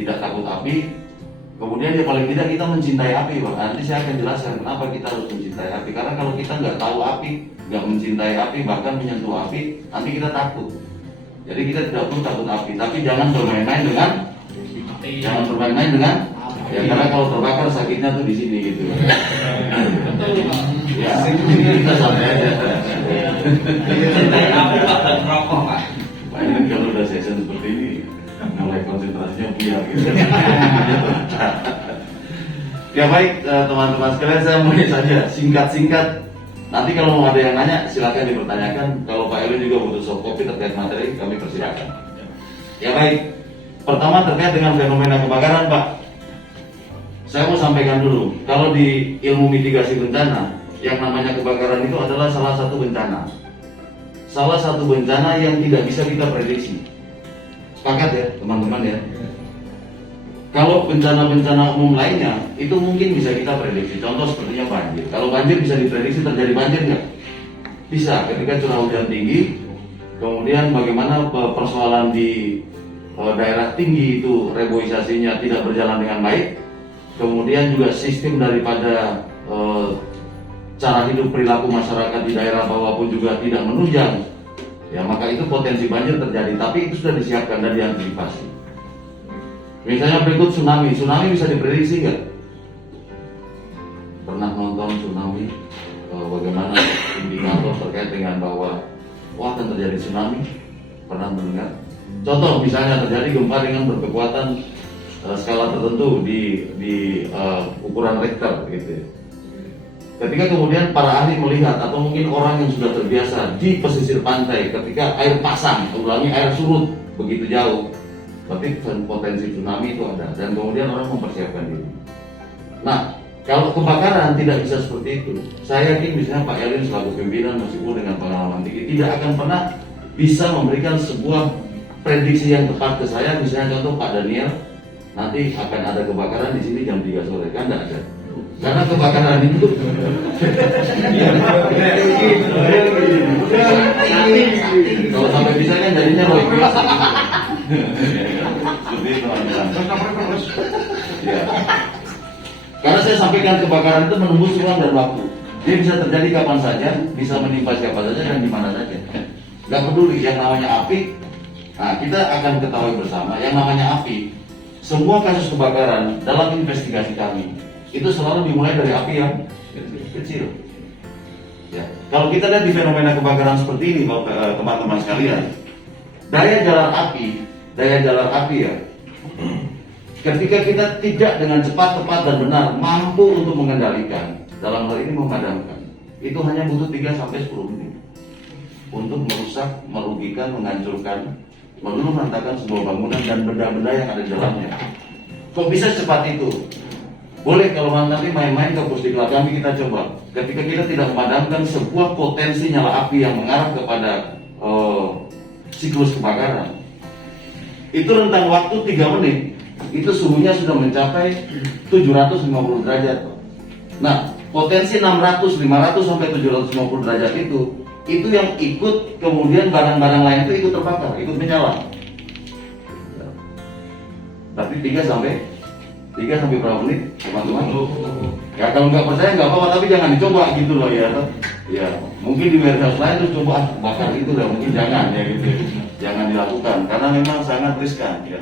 tidak takut api. Kemudian ya paling tidak kita mencintai api, Pak. Nanti saya akan jelaskan kenapa kita harus mencintai api. Karena kalau kita nggak tahu api, nggak mencintai api, bahkan menyentuh api, nanti kita takut. Jadi kita tidak perlu takut api, tapi jangan bermain-main dengan ya, karena kalau terbakar sakitnya tuh di sini gitu. Ya, kita santai aja. Mencintai api Pak dan merokok Pak. Pak, ini kalau udah session seperti ini mulai konsentrasinya buyar gitu. Ya baik, teman-teman sekalian, saya mulai saja singkat-singkat. Nanti kalau mau ada yang nanya silakan dipertanyakan. Kalau Pak Elin juga butuh soft copy terkait materi, kami persilakan. Ya baik, pertama terkait dengan fenomena kebakaran, Pak. Saya mau sampaikan dulu, kalau di ilmu mitigasi bencana, yang namanya kebakaran itu adalah salah satu bencana. Salah satu bencana yang tidak bisa kita prediksi. Sepakat ya teman-teman ya. Kalau bencana-bencana umum lainnya itu mungkin bisa kita prediksi. Contoh sepertinya banjir. Kalau banjir bisa diprediksi terjadi banjir nggak? Bisa. Ketika curah hujan tinggi, kemudian bagaimana persoalan di daerah tinggi itu reboisasinya tidak berjalan dengan baik. Kemudian juga sistem daripada cara hidup perilaku masyarakat di daerah bawah pun juga tidak menunjang. Ya maka itu potensi banjir terjadi. Tapi itu sudah disiapkan dan diantisipasi. Misalnya berikut tsunami. Tsunami bisa diprediksi nggak? Pernah nonton tsunami? Bagaimana indikator terkait dengan bahwa akan terjadi tsunami? Pernah mendengar? Contoh misalnya terjadi gempa dengan berkekuatan skala tertentu di ukuran Richter gitu. Ketika kemudian para ahli melihat atau mungkin orang yang sudah terbiasa di pesisir pantai, ketika air pasang, ulangi air surut begitu jauh, berarti potensi tsunami itu ada, dan kemudian orang mempersiapkan diri. Nah, kalau kebakaran tidak bisa seperti itu. Saya yakin misalnya Pak Elin selaku pimpinan meskipun dengan pengalaman tinggi tidak akan pernah bisa memberikan sebuah prediksi yang tepat ke saya. Misalnya contoh Pak Daniel, nanti akan ada kebakaran di sini jam 3 sore, kan tidak ada. Karena kebakaran itu kalau sampai bisa kan jadinya Roy. Ya. Karena saya sampaikan kebakaran itu menembus ruang dan waktu. Dia bisa terjadi kapan saja, bisa menimpa siapa saja dan di mana saja. Gak peduli yang namanya api. Nah, kita akan ketahui bersama yang namanya api. Semua kasus kebakaran dalam investigasi kami itu selalu dimulai dari api yang kecil. Ya. Kalau kita lihat di fenomena kebakaran seperti ini, teman-teman sekalian, daya jalar api ya. Ketika kita tidak dengan cepat, tepat dan benar mampu untuk mengendalikan, dalam hal ini memadamkan, itu hanya butuh 3-10 menit untuk merusak, merugikan, menghancurkan, meluluh-lantakan sebuah bangunan dan benda-benda yang ada di dalamnya. Kok bisa secepat itu? Boleh kalau nanti main-main ke Pusdiklat kami kita coba. Ketika kita tidak memadamkan sebuah potensi nyala api yang mengarah kepada siklus kebakaran, itu rentang waktu 3 menit, itu suhunya sudah mencapai 750 derajat. Nah, potensi 600, 500 sampai 750 derajat itu yang ikut, kemudian barang-barang lain itu ikut terbakar, ikut menyala. Tapi 3 sampai berapa menit, teman-teman? Ya kalau nggak percaya nggak apa-apa, tapi jangan dicoba gitu loh ya. Ya mungkin di warehouse lain tuh coba bakar itu lah, mungkin jangan ya gitu. Jangan dilakukan karena memang sangat riskan ya.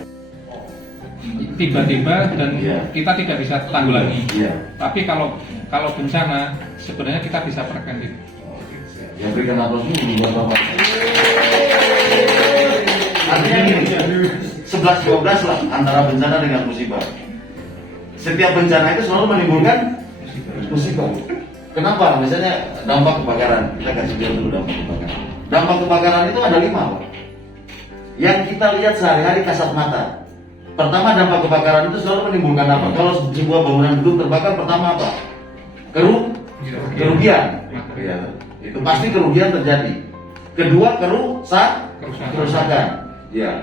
Tiba-tiba dan kita tidak bisa tanggulangi. Iya. Tapi kalau bencana sebenarnya kita bisa preventif. Ya berikan aplaus dulu buat Bapak. Artinya gini, 11-12 lah antara bencana dengan musibah. Setiap bencana itu selalu menimbulkan musibah. Kenapa? Misalnya dampak kebakaran, kita kasih lihat dulu dampak kebakaran. Dampak kebakaran itu ada 5, Pak. Yang kita lihat sehari-hari kasat mata. Pertama, dampak kebakaran itu selalu menimbulkan apa? Kalau sebuah bangunan gedung terbakar, pertama apa? Kerugian. Ya, itu pasti kerugian terjadi. Kedua, kerusakan. Ya.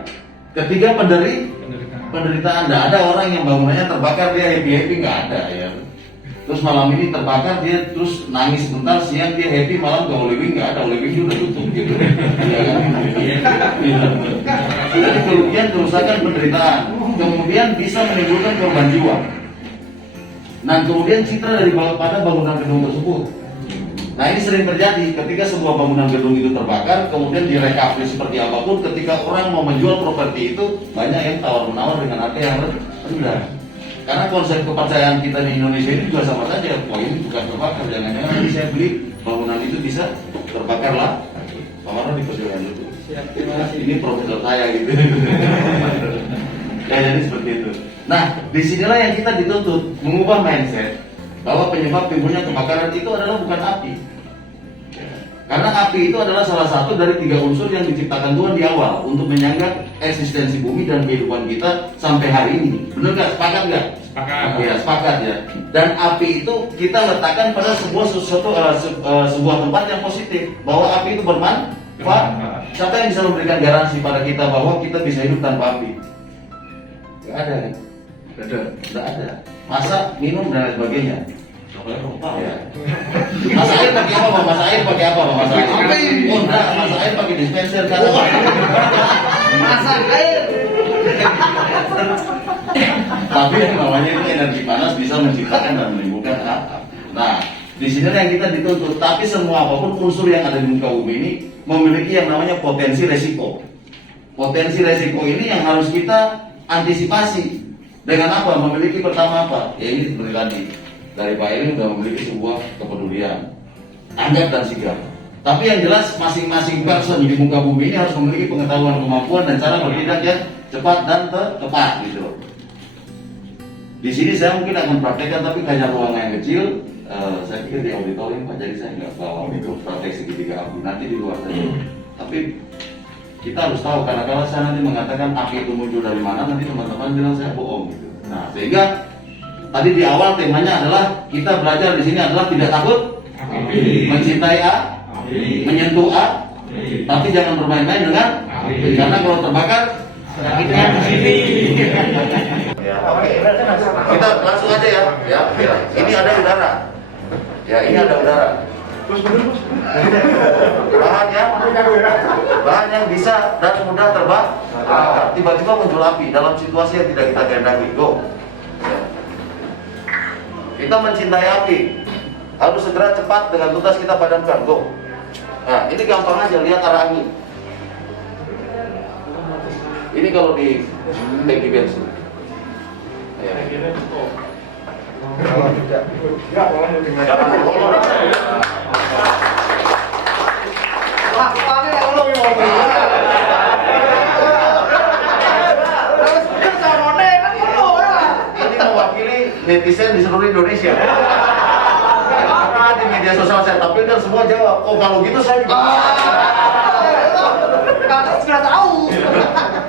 Ketiga, penderitaan. Tidak ada orang yang bangunannya terbakar dia happy nggak ada ya. Terus malam ini terbakar dia terus nangis sebentar, siang dia happy, malam ke Holy Wing nggak ada, Holy Wing udah tutup gitu. Ya kan? Jadi kerugian, kerusakan, penderitaan. kemudian bisa menimbulkan korban jiwa. Nah, kemudian citra pada bangunan gedung tersebut. Nah, ini sering terjadi ketika sebuah bangunan gedung itu terbakar, kemudian direkapli seperti apapun, ketika orang mau menjual properti itu, banyak yang tawar-menawar dengan harga yang rendah. Karena konsep kepercayaan kita di Indonesia ini juga sama saja. Oh, ini bukan terbakar, jangan-jangan nanti saya beli bangunan itu bisa terbakar lah. Pamarno dipersilakan dulu. Ini profesor saya gitu. Ya, jadi seperti itu. Nah, disinilah yang kita dituntut mengubah mindset bahwa penyebab timbulnya kebakaran itu adalah bukan api. Karena api itu adalah salah satu dari 3 unsur yang diciptakan Tuhan di awal untuk menyangga eksistensi bumi dan kehidupan kita sampai hari ini. Benar nggak? Sepakat nggak? Sepakat. Ya, sepakat ya. Dan api itu kita letakkan pada sebuah tempat yang positif, bahwa api itu bermanfaat. Siapa yang bisa memberikan garansi pada kita bahwa kita bisa hidup tanpa api? Nggak ada kan? Nggak ada. Masak, minum dan lain sebagainya. Ya. Masak air pakai apa? Masak air pakai apa? Masak air. Oh enggak, masak air pakai dispenser kan? Masak air. Tapi yang namanya itu energi panas bisa menciptakan dan menimbulkan asap. Nah, di sini yang kita dituntut. Tapi semua apapun unsur yang ada di muka bumi ini memiliki yang namanya potensi resiko. Potensi resiko ini yang harus kita antisipasi. Dengan apa? Memiliki pertama apa? Ya ini seperti tadi dari Pak Erin sudah memiliki sebuah kepedulian, tanggap dan sigap. Tapi yang jelas masing-masing person di muka bumi ini harus memiliki pengetahuan, kemampuan dan cara bertindak yang cepat dan tepat gitu. Di sini saya mungkin akan praktekkan tapi hanya ruangan yang kecil. Saya pikir di auditorium Pak, jadi saya nggak bawa itu praktek segitiga api, nanti di luar saja. Tapi kita harus tahu, karena kalau saya nanti mengatakan api itu muncul dari mana, nanti teman-teman bilang saya bohong gitu. Nah, sehingga tadi di awal temanya adalah kita belajar di sini adalah tidak takut Api. mencintai api, menyentuh api, tapi jangan bermain-main dengan api. Karena kalau terbakar Sakitnya di sini. ya, oke. Kita langsung aja ya. Ya, ini ada udara. Ya, ini ada udara. Bahan yang bisa dan mudah terbakar. Tiba-tiba muncul api dalam situasi yang tidak kita kehendaki. Go. Ya. Kita mencintai api, harus segera cepat dengan tuntas kita padamkan. Go. Nah, ini gampang aja, lihat arah angin. Ini kalau di tangki bensin. Ya. Jangan molor. Ini mewakili netizen di seluruh Indonesia. Karena di media sosial saya tampilkan semua jawab, oh kalau gitu saya juga. Karena sudah tahu.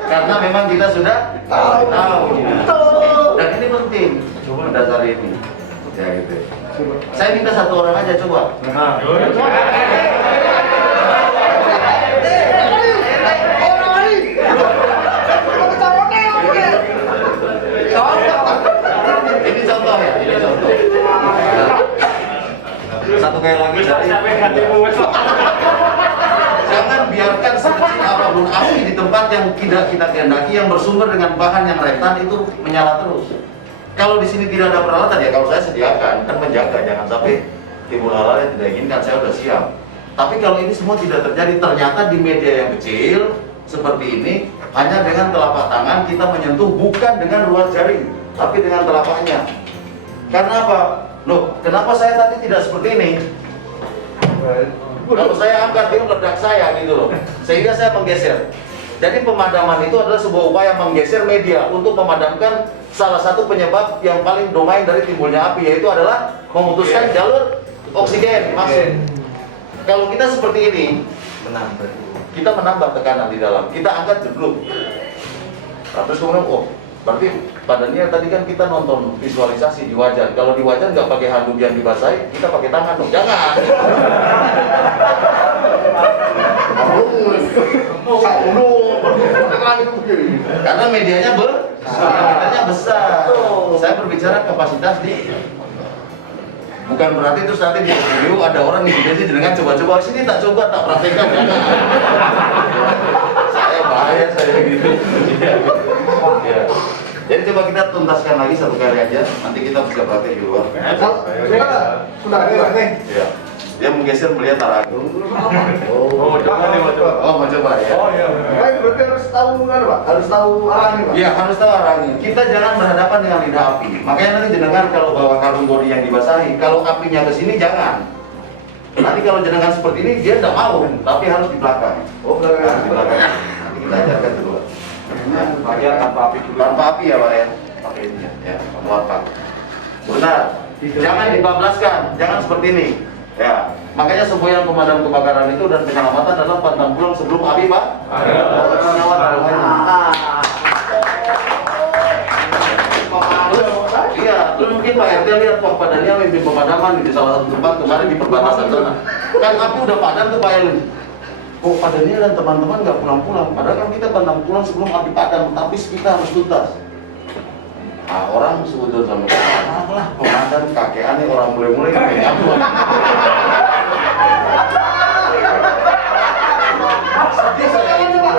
Karena memang kita sudah tahu. Dan ini penting, coba mendasari ini. Ya gitu. Saya minta satu orang aja coba. Ini contoh ya, ini contoh. Satu kali lagi dari. Jangan biarkan sekecil apapun api di tempat yang tidak kita kehendaki yang bersumber dengan bahan yang rentan itu menyala terus. Kalau di sini tidak ada peralatan ya kalau saya sediakan kan menjaga jangan sampai timbul hal-hal yang tidak inginkan, saya sudah siap. Tapi kalau ini semua tidak terjadi, ternyata di media yang kecil seperti ini hanya dengan telapak tangan kita menyentuh, bukan dengan luar jaring, tapi dengan telapaknya. Karena apa? Loh, kenapa saya tadi tidak seperti ini? Kalau saya angkat dia meledak saya gitu loh, sehingga saya menggeser. Jadi pemadaman itu adalah sebuah upaya menggeser media untuk memadamkan salah satu penyebab yang paling domain dari timbulnya api, yaitu adalah memutuskan jalur oksigen masuk. Kalau kita seperti ini, kita menambah tekanan di dalam. Kita angkat dulu. Terus kemudian, oh, berarti badannya tadi kan kita nonton visualisasi di wajan. Kalau di wajan nggak pakai handuk yang dibasahi, kita pakai tangan dong. Jangan. Karena medianya besar. Saya berbicara kapasitas di. Bukan berarti terus nanti di video ada orang nih jadi dengan coba-coba sini tak coba tak praktekkan jangan. Saya bahaya saya gitu. Ya. Jadi coba kita tuntaskan lagi satu kali aja, nanti kita bisa pakai di luar. Sudah nih. Ya. Dia menggeser melihat arah aku. Oh, coba nih, mau coba. Oh, mau coba ya. Oh iya. Baik, berarti harus tahu kan, Pak? Harus tahu arahnya, Pak. Iya, harus tahu arahnya. Kita jangan berhadapan dengan lidah api. Makanya nanti jenengan kalau bawa karung bodi yang dibasahi, kalau apinya ke sini jangan. Nanti kalau jenengan seperti ini dia tidak mau, tapi harus di belakang. Oh, Harus belakang. di belakang. Nanti kita ajarkan dulu. Bagian tanpa api dulu. Tanpa api ya, Pak ya. Pakai ini ya, muat. Benar. Jangan dibablaskan, jangan seperti ini. Ya, makanya semboyan pemadam kebakaran itu dan penyelamatan adalah pantang pulang sebelum api, Pak. Iya, terus mungkin Pak RT lihat Pak Padania mimpin pemadaman di salah satu tempat kemarin di perbatasan sana. Kan api udah padam tuh Pak Elin. Kok Padania dan teman-teman nggak pulang-pulang? Padahal kan kita pantang pulang sebelum api padam, tapi kita harus tuntas. Nah, orang sebetulnya sama lah pemadam kakeannya orang mulai-mulai kayak apa? Sedih saya ini Pak.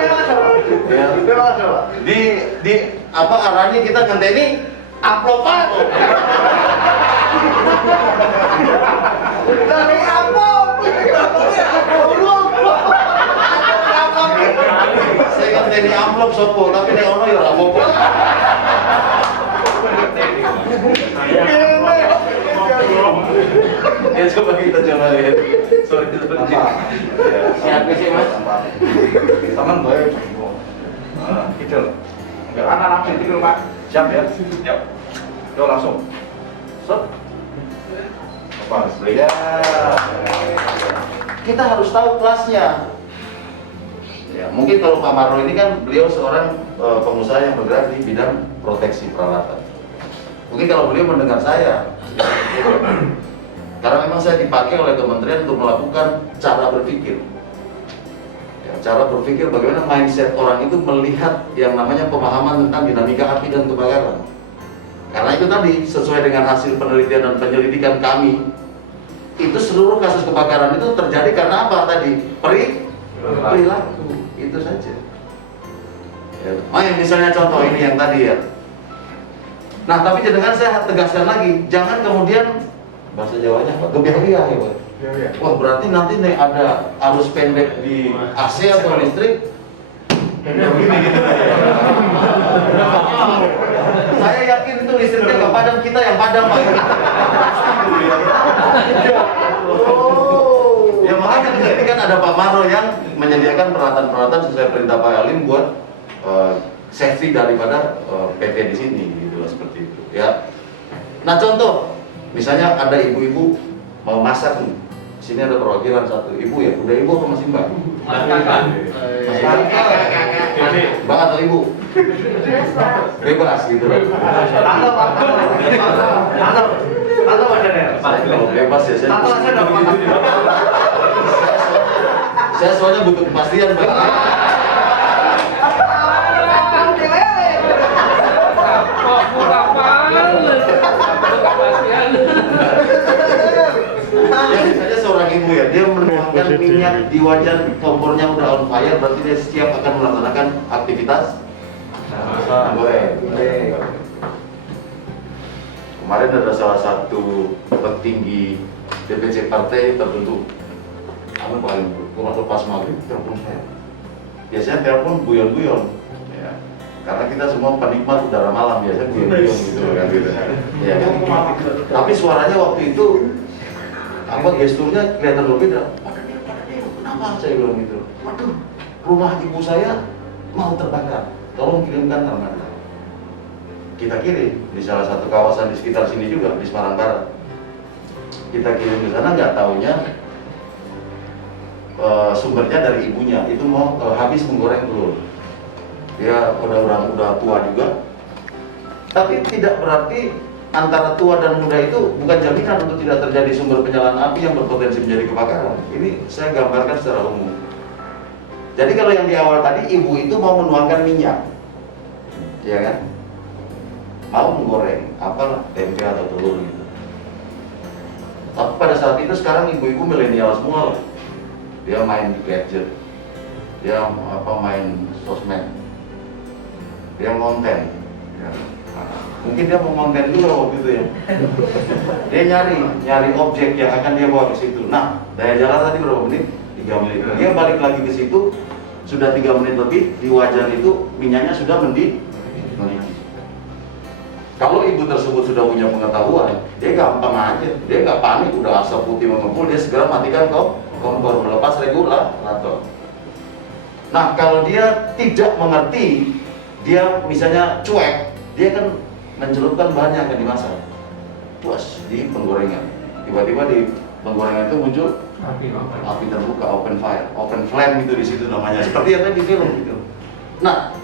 Ya. Di apa arahnya kita ngenteni uploadan. Dari amplop. Saya ngenteni amplop sopo, tapi nek ono ya ora apa-apa. Ya coba kita coba lihat. Sorry seperti. Siapa sih, Mas? Taman baik. Kecil. Enggak anak-anak sini dulu, Pak. Siap ya? Siap. Yo langsung. Set. Pas. Ya. Kita harus tahu kelasnya. Ya, mungkin kalau Pak Marlo ini kan beliau seorang pengusaha yang bergerak di bidang proteksi peralatan. Mungkin kalau beliau mendengar saya, karena memang saya dipakai oleh kementerian untuk melakukan cara berpikir. Ya, cara berpikir bagaimana mindset orang itu melihat yang namanya pemahaman tentang dinamika api dan kebakaran. Karena itu tadi sesuai dengan hasil penelitian dan penyelidikan kami, itu seluruh kasus kebakaran itu terjadi karena apa tadi? Perilaku, itu saja. Ya, misalnya contoh ini yang tadi ya. Nah, tapi jangan saya tegaskan lagi, jangan kemudian bahasa Jawanya apa? Gebiah-gebiah ya, Pak. Wah, berarti nanti nih ada arus pendek di AC atau listrik. Saya yakin itu listriknya nggak padam, kita yang padam, Pak. Ya makanya di sini kan ada Pak Maro yang menyediakan peralatan-peralatan sesuai perintah Pak Alim buat safety daripada PT di sini, gitu lah, seperti itu. Ya. Nah contoh, misalnya ada ibu-ibu mau masak nih. Sini ada perwakilan satu ibu ya, udah ibu apa masih mbak? Kakak. Mbak atau ibu? Bebas gitu loh. Tato ada deh. Kalau bebas ya saya. Tato saya dapat. Saya soalnya butuh kepastian mbak. Ya misalnya seorang ibu ya, dia menuangkan minyak di wajan, kompornya udah on fire, berarti dia siap akan melaksanakan aktivitas goreng. Kemarin ada salah satu petinggi DPC partai tertentu, aku paling kurang lepas maghrib telepon saya. Biasanya telepon guyon-guyon, ya. Karena kita semua penikmat udara malam biasanya guyon-guyon gitu kan gitu. Ya, kan? Tapi suaranya waktu itu apa gesturnya kelihatan berbeda. Kenapa saya bilang gitu? Waduh, rumah ibu saya mau terbakar. Tolong kirimkan armada. Kita kirim di salah satu kawasan di sekitar sini juga di Semarang Barat. Kita kirim ke sana, nggak taunya sumbernya dari ibunya itu mau habis menggoreng telur. Dia udah tua juga. Tapi tidak berarti antara tua dan muda itu bukan jaminan untuk tidak terjadi sumber penyalaan api yang berpotensi menjadi kebakaran. Ini saya gambarkan secara umum. Jadi kalau yang di awal tadi ibu itu mau menuangkan minyak, ya kan? Mau menggoreng apalah tempe atau telur gitu. Tapi pada saat itu sekarang ibu-ibu milenial semua loh. Dia main gadget, dia main sosmed, dia konten. Ya. Mungkin dia mau konten juga waktu itu ya. Dia nyari objek yang akan dia bawa ke situ. Nah, daya jalan tadi berapa menit? 3 menit. Dia balik lagi ke situ, sudah 3 menit lebih, di wajan itu minyaknya sudah mendidih. Kalau ibu tersebut sudah punya pengetahuan, dia gampang aja, dia nggak panik, udah asap putih mengepul, dia segera matikan kompor, melepas regulator. Nah, kalau dia tidak mengerti, dia misalnya cuek, dia kan mencelupkan bahan yang akan dimasak. Puas di penggorengan. Tiba-tiba di penggorengan itu muncul api terbuka, open fire, open flame itu di situ namanya. Seperti yang tadi di film gitu. Nah,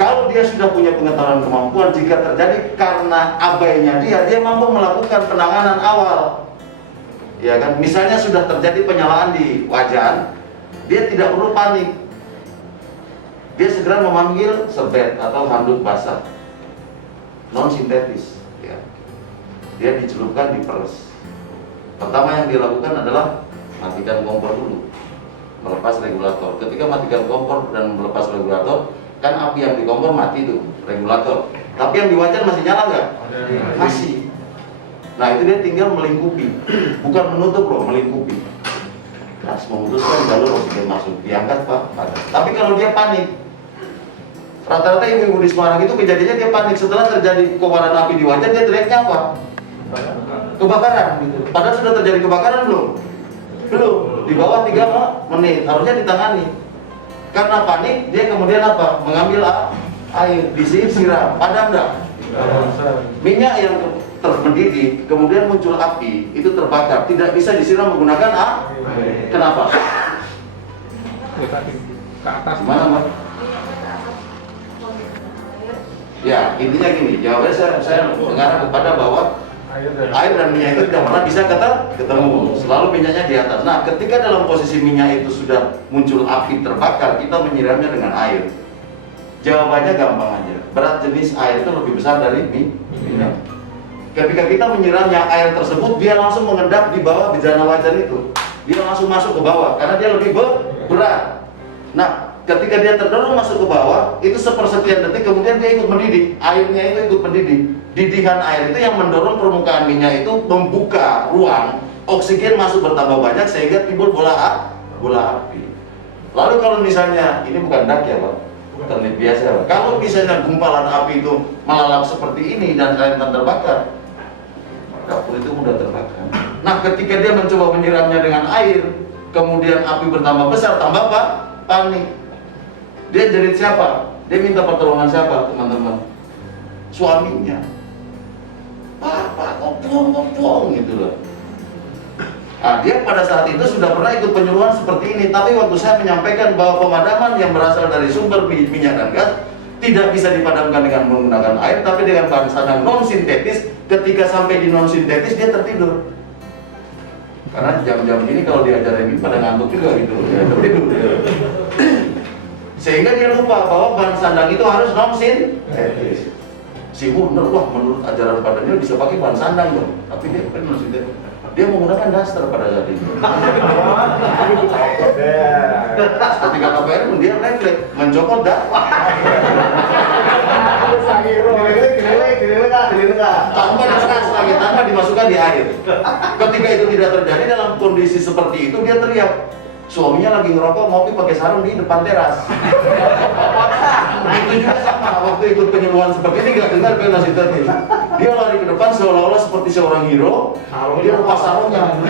kalau dia sudah punya pengetahuan kemampuan, jika terjadi karena abainya dia mampu melakukan penanganan awal. Ya kan, misalnya sudah terjadi penyalaan di wajan, dia tidak perlu panik. Dia segera memanggil serbet atau handuk basah non sintetis. Ya. Dia dicelupkan, diperes. Pertama yang dilakukan adalah matikan kompor dulu, melepas regulator. Ketika matikan kompor dan melepas regulator, kan api yang di kompor mati tuh, regulator. Tapi yang di wajan masih nyala nggak? Masih. Nah, itu dia tinggal melingkupi, bukan menutup loh, melingkupi. Nah, memutuskan jalur oksigen masuk, diangkat Pak. Tapi kalau dia panik, rata-rata ibu-ibu di Semarang itu kejadiannya dia panik setelah terjadi kobaran api di wajan, dia teriaknya apa? Kebakaran. Gitu. Padahal sudah terjadi kebakaran belum? Belum. Di bawah 3 menit, harusnya ditangani. Karena panik, dia kemudian apa? Mengambil air, disiram, padam enggak? Minyak yang mendidih, kemudian muncul api, itu terbakar, tidak bisa disiram menggunakan air. Kenapa? Ke atas. Gimana, Mbak? Ya, intinya gini, jawabannya saya mengarah kepada bahwa air dan minyak itu tidak pernah bisa ketemu, selalu minyaknya di atas. Nah, ketika dalam posisi minyak itu sudah muncul api terbakar, kita menyiramnya dengan air. Jawabannya gampang aja, berat jenis air itu lebih besar dari minyak. Ketika kita menyiramnya air tersebut, dia langsung mengendap di bawah bejana wajan itu. Dia langsung masuk ke bawah, karena dia lebih berat. Nah, ketika dia terdorong masuk ke bawah, itu sepersekian detik kemudian dia ikut mendidih, airnya itu ikut mendidih. Didihan air itu yang mendorong permukaan minyak itu membuka ruang, oksigen masuk bertambah banyak sehingga timbul bola api. Lalu kalau misalnya, ini bukan dak ya Pak, teknik biasa Pak. Kalau misalnya gumpalan api itu melalap seperti ini dan rentan terbakar, dapur itu mudah terbakar. Nah, ketika dia mencoba menyiramnya dengan air, kemudian api bertambah besar, tambah panik. Dia jerit siapa? Dia minta pertolongan siapa, teman-teman? Suaminya. Pak, ngopong gitu loh. Nah, dia pada saat itu sudah pernah ikut penyuluhan seperti ini, tapi waktu saya menyampaikan bahwa pemadaman yang berasal dari sumber minyak dan gas tidak bisa dipadamkan dengan menggunakan air, tapi dengan bahan sadang non sintetis. Ketika sampai di non sintetis dia tertidur. Karena jam-jam ini kalau diajarin ini pada ngantuk juga gitu, dia tertidur. Sehingga dia lupa bahwa bahan sandang itu harus non sintetis. Si bener, wah menurut ajaran padanya bisa pakai bahan sandang dong, tapi dia bukan non sintetis. Dia menggunakan daster pada saat itu. Ketika KPR pun dia refleks, mencopot tanpa dimasukkan di air. Ketika itu tidak terjadi dalam kondisi seperti itu, dia teriak. Suaminya lagi ngerokok, ngopi pakai sarung di depan teras. Itu juga sama, waktu ikut penyuluhan seperti ini gak dengar pengen tadi. Dia lari ke depan seolah-olah seperti seorang hero. Dia lepas sarungnya.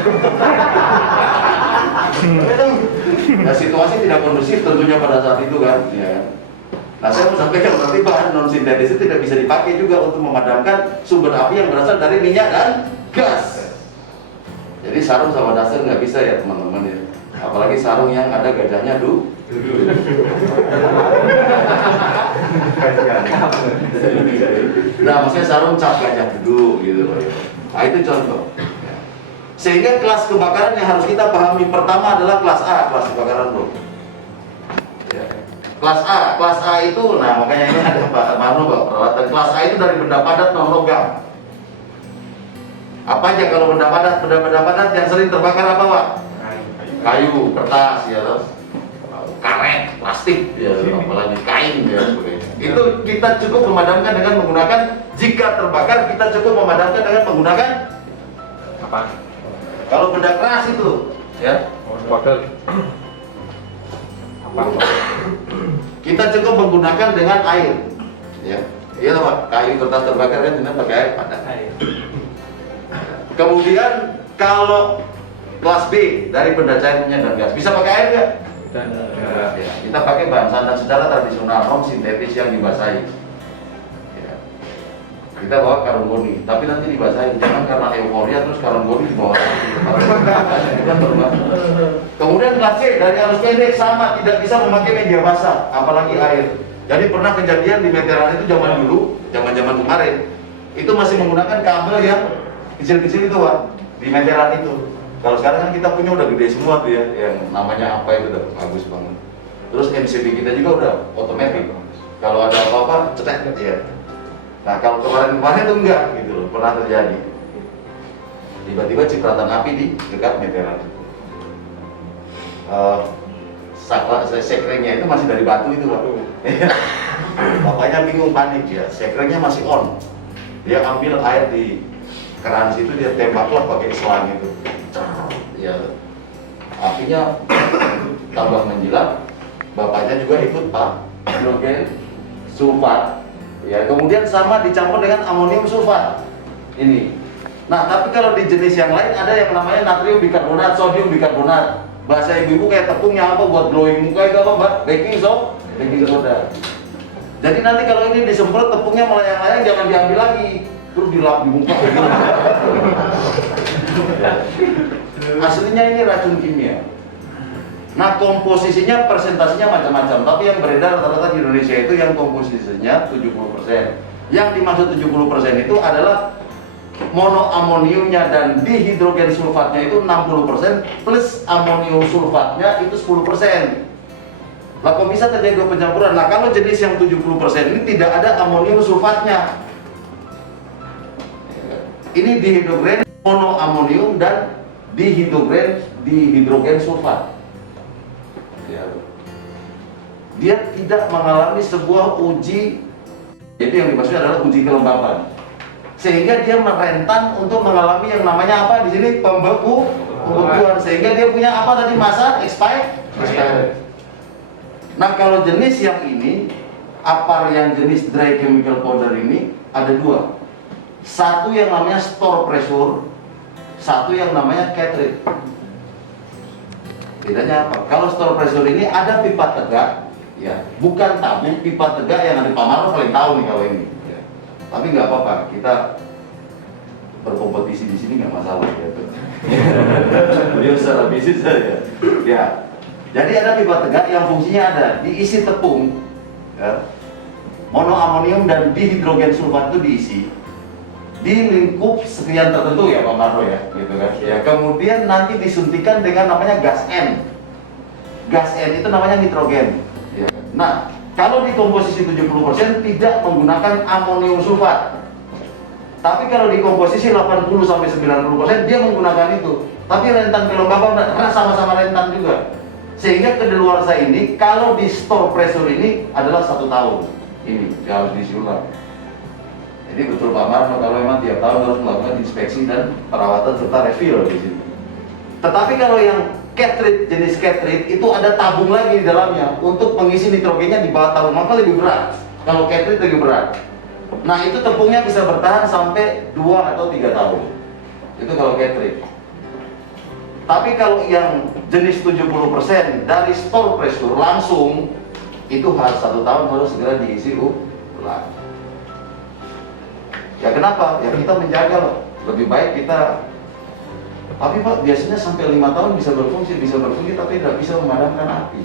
Nah, situasi tidak kondusif tentunya pada saat itu kan. Ya. Nah, saya mau sampaikan berarti bahan non sintetis itu tidak bisa dipakai juga untuk memadamkan sumber api yang berasal dari minyak dan gas. Jadi sarung sama daster nggak bisa ya teman-teman ya. Apalagi sarung yang ada gajahnya Nah, maksudnya sarung cap gajah duduk gitu. Nah, itu contoh. Sehingga kelas kebakaran yang harus kita pahami pertama adalah kelas A, kelas kebakaran bro. Ya. Kelas A itu, nah makanya ini ada Pak Marno Pak, peralatan kelas A itu dari benda padat non logam. Apa aja kalau benda padat yang sering terbakar apa Pak? Kayu, kertas ya terus. karet, plastik, ya, apalagi kain ya sebagainya. Itu kita cukup memadamkan dengan menggunakan, jika terbakar kita cukup memadamkan dengan menggunakan Apa? kalau benda keras itu, ya. Water. Apa? Kita cukup menggunakan dengan air, ya. Iya Pak, kayu kertas terbakar kan dengan pakai air padat. Kemudian kalau kelas B dari benda cair minyak dan gas bisa pakai air nggak? Dan Ya, kita pakai bahan santan secara tradisional non sintetis yang dibasahi. Ya. Kita bawa karung goni, tapi nanti dibasahi, jangan karena euforia terus karung goni dibawa. Kita berubah. Kemudian kelas C dari arus pendek sama, tidak bisa memakai media basah, apalagi air. Jadi pernah kejadian di veteran itu zaman dulu, zaman kemarin, itu masih menggunakan kabel yang kecil-kecil itu Pak, di veteran itu. Kalau sekarang kan kita punya udah gede semua tuh ya, yang namanya apa itu udah bagus banget. Terus MCB kita juga udah otomatis. Kalau ada apa-apa, cetek ya. Nah kalau kemarin tuh enggak gitu loh, pernah terjadi. Tiba-tiba cipratan api di dekat meteran. Sekrenya itu masih dari batu itu Pak. Bapaknya bingung, panik ya, sekrenya masih on. Dia ambil air di keran situ, dia tembaklah pakai selang itu. Ya, apinya tambah menjilat. Bapaknya juga ikut Pak, hidrogen sulfat. Ya, kemudian sama dicampur dengan amonium sulfat. Ini. Nah, tapi kalau di jenis yang lain ada yang namanya natrium bikarbonat, sodium bikarbonat. Bahasa ibu-ibu kayak tepungnya apa buat glowing muka itu apa Mbak? Baking soda. Jadi nanti kalau ini disemprot tepungnya melayang-layang, jangan diambil lagi, terus dilap di muka. Aslinya ini racun kimia. Nah komposisinya persentasenya macam-macam, tapi yang beredar rata-rata di Indonesia itu yang komposisinya 70%. Yang dimaksud 70% itu adalah monoamoniumnya dan dihidrogen sulfatnya itu 60% plus amonium sulfatnya itu 10%. Lah kok bisa terjadi dua pencampuran? Nah kalau jenis yang 70% ini tidak ada amonium sulfatnya. Ini dihidrogen monoamonium dan dihidrogen sulfat. Ya. Dia tidak mengalami sebuah uji, itu yang dimaksud adalah uji kelembapan, sehingga dia merentan untuk mengalami yang namanya apa di sini pembekuan, sehingga dia punya apa tadi masa expired. Nah kalau jenis yang ini, yang jenis dry chemical powder ini ada dua, satu yang namanya store pressure, satu yang namanya cartridge. Bedanya apa? Kalau store pressure ini ada pipa tegak, ya, bukan tabung, pipa tegak yang ada Pak Marno paling tahu nih kalau ini. Ya. Tapi nggak apa-apa, kita berkompetisi di sini nggak masalah ya. Dia secara bisnis saja. Ya. Jadi ada pipa tegak yang fungsinya ada diisi tepung, ya, monoamonium dan dihidrogen sulfat itu diisi di lingkup sekian tertentu ya Pak Marno ya, gitu kan. Ya, kemudian nanti disuntikan dengan namanya gas N. Gas N itu namanya nitrogen. Ya. Nah, kalau di komposisi 70% tidak menggunakan amonium sulfat. Tapi kalau di komposisi 80-90% dia menggunakan itu. Tapi rentan kelembapan karena sama-sama rentan juga. Sehingga kedaluarsa ini kalau di store pressure ini adalah 1 tahun. Ini harus diisi ulang. Jadi betul Pak Marno kalau memang tiap tahun harus melakukan inspeksi dan perawatan serta refill di sini. Tetapi kalau yang cartridge, jenis cartridge itu ada tabung lagi di dalamnya untuk mengisi nitrogennya di bawah tabung, maka lebih berat. Kalau cartridge lebih berat. Nah itu tepungnya bisa bertahan sampai 2 atau 3 tahun. Itu kalau cartridge. Tapi kalau yang jenis 70% dari store pressure langsung itu harus 1 tahun harus segera diisi ulang. Ya kenapa? Ya kita menjaga loh. Lebih baik kita. Tapi Pak biasanya sampai 5 tahun bisa berfungsi tapi tidak bisa memadamkan api.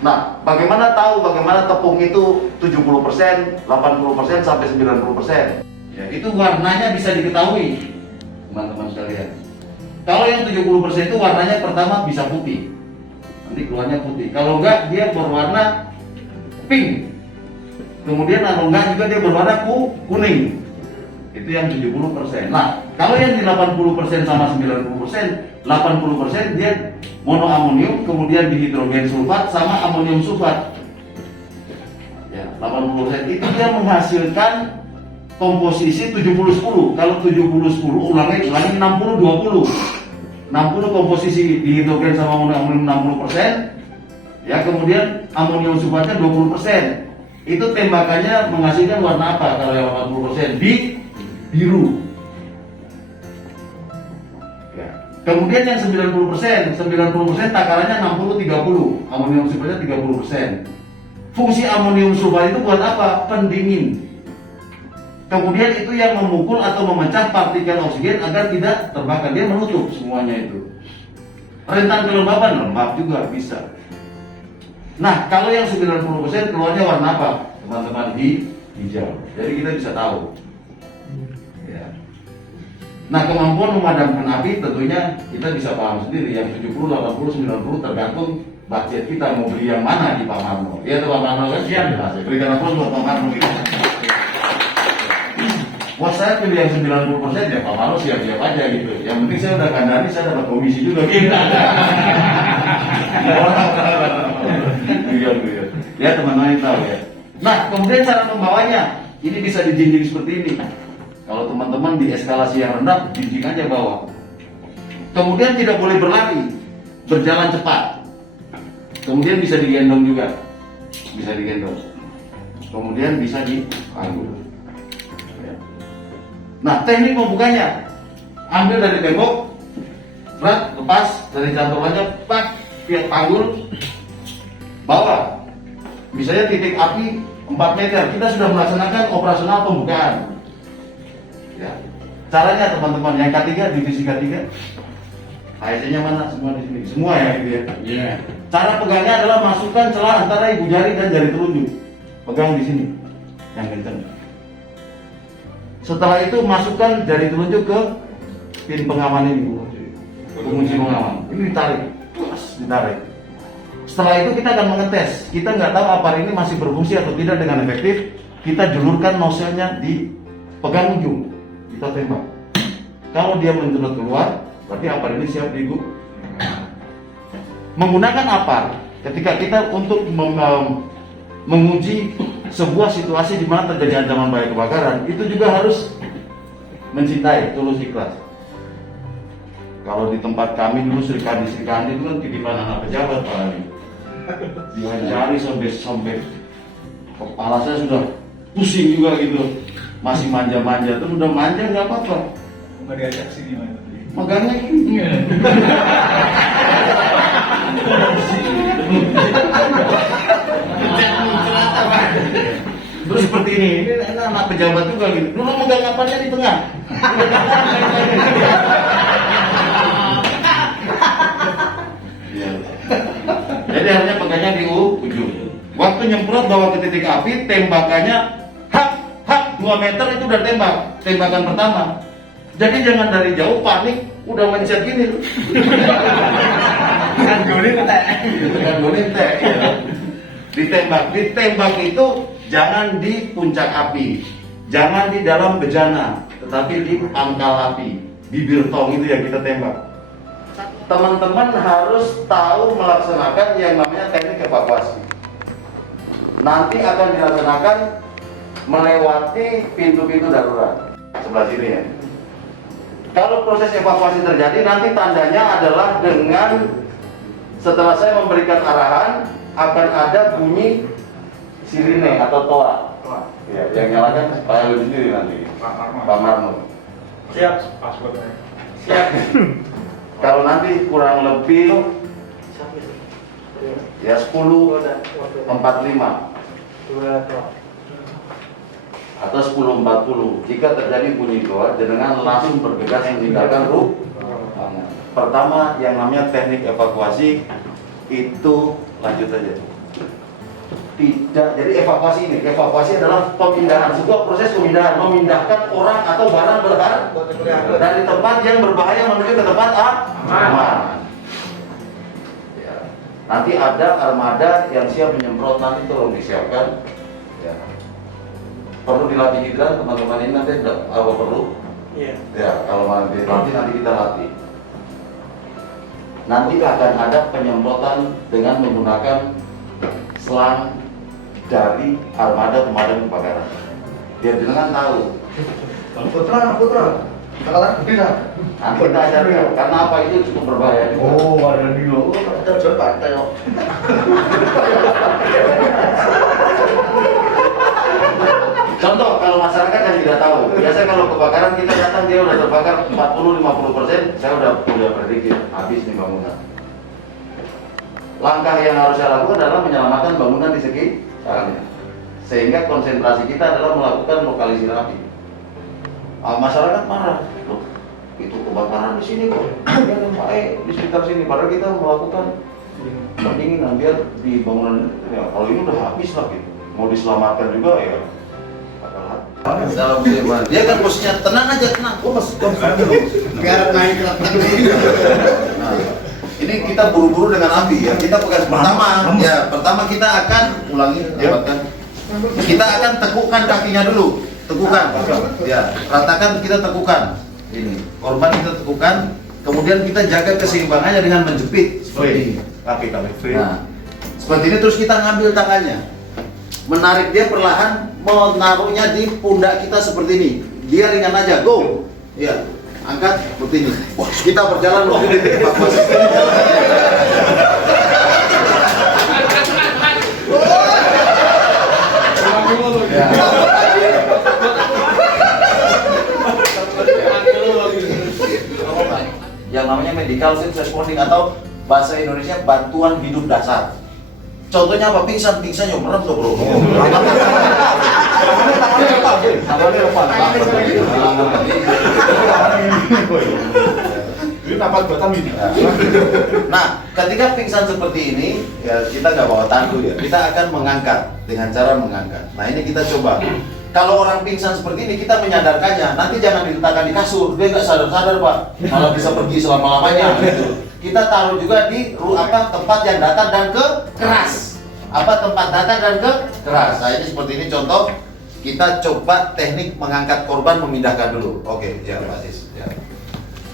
Nah, bagaimana tahu bagaimana tepung itu 70%, 80% sampai 90%? Ya, itu warnanya bisa diketahui, teman-teman sekalian. Kalau yang 70% itu warnanya pertama bisa putih. Nanti keluarnya putih. Kalau enggak dia berwarna pink. Kemudian kalau enggak juga dia berwarna kuning. Itu yang 70%. Nah, kalau yang di 80% sama 90%, 80% dia monoamonium, kemudian dihidrogen sulfat sama amonium sulfat. Ya, 80% itu dia menghasilkan komposisi 70-10. Kalau 70-10 ulangi 60-20. 60 komposisi dihidrogen sama amonium 60%, ya kemudian amonium sulfatnya 20%. Itu tembakannya menghasilkan warna apa kalau yang 80%? Biru. Ya. Kemudian yang 90% takarannya 60-30, amonium sulfatnya 30%. Fungsi amonium sulfat itu buat apa? Pendingin. Kemudian itu yang memukul atau memecah partikel oksigen agar tidak terbakar. Dia menutup semuanya itu. Rentan kelembaban, lembab juga bisa. Nah, kalau yang 90% keluarnya warna apa? Teman-teman, hijau. Jadi kita bisa tahu. Ya. Nah, kemampuan memadamkan api tentunya kita bisa paham sendiri. Yang 70, 80, 90 tergantung budget kita mau beli yang mana di Pak Marno. Iya tuh Pak Marno kan? Iya, jelas. Berikan aplaus buat Pak Marno. Wah, saya pilih yang 90% ya Pak Marno siap-siap aja gitu. Yang penting saya udah kandani, saya dapat komisi juga gitu. Ya teman-teman tahu ya. Nah, kemudian cara membawanya ini bisa dijinjing seperti ini. Kalau teman-teman di eskalasi yang rendah, jinjing aja bawa. Kemudian tidak boleh berlari, berjalan cepat. Kemudian bisa digendong juga, bisa digendong. Kemudian bisa dipanggul. Nah, teknik membukanya, ambil dari tembok, berat, lepas dari cantolannya, pak, lihat panggul, bawa. Misalnya titik api 4 meter, kita sudah melaksanakan operasional pembukaan. Ya. Caranya teman-teman, yang K3, divisi K3, ASC-nya mana? Semua di sini, semua ya gitu ya. Iya. Cara pegangnya adalah masukkan celah antara ibu jari dan jari telunjuk. Pegang di sini, yang kencang. Setelah itu masukkan jari telunjuk ke pin pengaman ini, pengunci pengaman. Ini ditarik, ditarik. Setelah itu kita akan mengetes. Kita nggak tahu apar ini masih berfungsi atau tidak dengan efektif. Kita julurkan noselnya di pegang ujung. Kita tembak. Kalau dia menjerat keluar, berarti apar ini siap diguk. Menggunakan apar ketika kita untuk menguji sebuah situasi di mana terjadi ancaman bahaya kebakaran, itu juga harus mencintai, tulus ikhlas. Kalau di tempat kami dulu Sri Kandi itu kan titipan anak pejabat Pak Ali. Diajari sampai kepala saya sudah pusing juga gitu. Masih manja-manja, tuh udah manja nggak apa-apa. Nggak diajak sini mana? Megangnya gini. Terus seperti ini anak pejabat juga gitu. Dulu megang apanya di tengah. Jadi harusnya pegangnya di ujung. Waktu nyemprot bawa ke titik api, tembakannya hak 2 meter itu udah tembak. Tembakan pertama. Jadi jangan dari jauh panik, udah mencet gini. Kan guling teh. Kan guling teh. Ditembak itu jangan di puncak api, jangan di dalam bejana, tetapi di pangkal api, bibir tong itu yang kita tembak. Teman-teman harus tahu melaksanakan yang namanya teknik evakuasi. Nanti akan dilaksanakan melewati pintu-pintu darurat sebelah sini ya. Kalau proses evakuasi terjadi, nanti tandanya adalah dengan setelah saya memberikan arahan akan ada bunyi sirine atau toa. Ya, yang nyalakan Pak Elu sendiri nanti. Pak Marno. Siap. Paspornya. Siap. Kalau nanti kurang lebih ya 10.45 atau 10.40. Jika terjadi bunyi toa, jenengan langsung bergegas meninggalkan ruangan. Pertama yang namanya teknik evakuasi itu lanjut aja. Tidak, jadi evakuasi adalah pemindahan, sebuah proses pemindahan, memindahkan orang atau barang berharga dari tempat yang berbahaya menuju ke tempat aman. Ya. Nanti ada armada yang siap menyemprot, nanti tolong disiapkan. Ya. perlu dilatih hidran teman-teman ini nanti apa perlu? Iya. Ya, kalau nanti kita latih. Nanti akan ada penyemprotan dengan menggunakan selang dari armada pemadam kebakaran. Biar jenengan tahu. Putra. Sekarang tidak. Nanti kita ajarkan karena apa itu cukup berbahaya juga. Oh, ada dulu. Kita jual pantai kok. Contoh kalau masyarakat yang tidak tahu, biasanya kalau kebakaran kita datang dia udah terbakar 40-50%, saya udah prediksi habis nih bangunan. Langkah yang harus saya lakukan adalah menyelamatkan bangunan di sekitarnya, sehingga konsentrasi kita adalah melakukan lokalisasi api. Masyarakat marah, loh itu kebakaran di sini kok, ya di sekitar sini, padahal kita melakukan pendinginan biar di bangunan ya, kalau ini udah habis lah gitu, mau diselamatkan juga ya. Dalam kehidupan dia kan posisinya tenang aja, tenang. Oh mas, biar naik kelas. Ini kita buru-buru dengan api ya. Kita pegang pertama kita akan ulangi, dapatkan. Kita akan tekukkan kakinya dulu, tekukan. Ya, ratakan kita tekukan. Ini korban kita tekukan. Kemudian kita jaga keseimbangannya dengan menjepit seperti ini. Kaki. Nah, seperti ini terus kita ngambil tangannya. Menarik dia perlahan, menaruhnya di pundak kita seperti ini. Dia ringan aja, go. Iya, angkat seperti ini. Wah, kita berjalan waktu di evakuasi. Yang namanya medical first responding atau bahasa Indonesia bantuan hidup dasar. Contohnya apa? Pingsan yang merem tuh bro. Tangannya apa? Ini dapat batam ini. Nah, ketika pingsan seperti ini, ya kita nggak bawa tandu ya. Kita akan mengangkat dengan cara mengangkat. Nah ini kita coba. Kalau orang pingsan seperti ini, kita menyadarkannya. Nanti jangan diletakkan di kasur. Dia nggak sadar-sadar pak. Malah bisa pergi selama-lamanya. Gitu. Kita taruh juga di tempat yang datar dan keras. Tempat datar dan keras. Nah ini seperti ini contoh. Kita coba teknik mengangkat korban, memindahkan dulu. Oke, ya Pak Sis. Ya.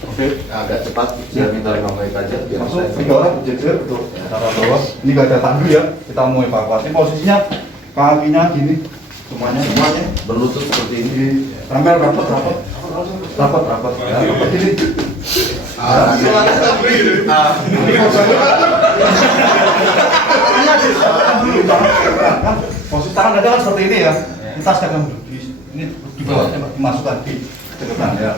Oke, agak cepat. Saya minta yang baik aja. Masuk 3 orang berjejer untuk cara bawah. Ini gak ada tandu ya. Kita mau evakuasi. Posisinya kakinya gini. Semuanya berlutut seperti ini. Rempel rapat. Ya, rapat ini. Posisi tangan aja kan seperti ini ya. Kita sekarang ini di bawah dimasukkan di depan ya.